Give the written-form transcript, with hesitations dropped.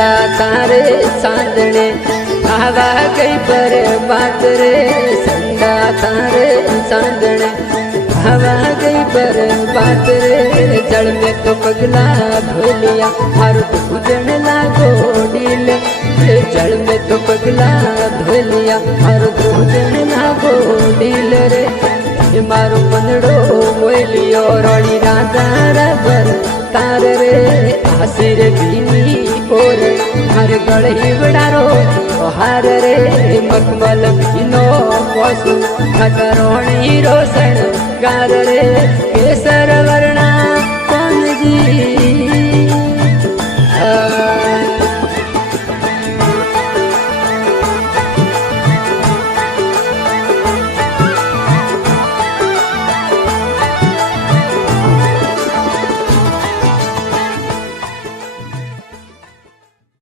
संडा तारे सांदणे आवा गई पर बात रे संडा तारे सांदणे आवा गई पर बात रे जल में तो पगला धोलिया हर पूजन लागो डील जल में तो पगला धोलिया हर पूजन लागो डील रे मारो मनड़ो मोलियो रोड़ी राधा रबर तार रे आसिर बीनी और हर गढ़ी बड़ारो हार रे मखमल बीनो पशु खतरोणी रोशन गार रे केसर वर्णा कौन जी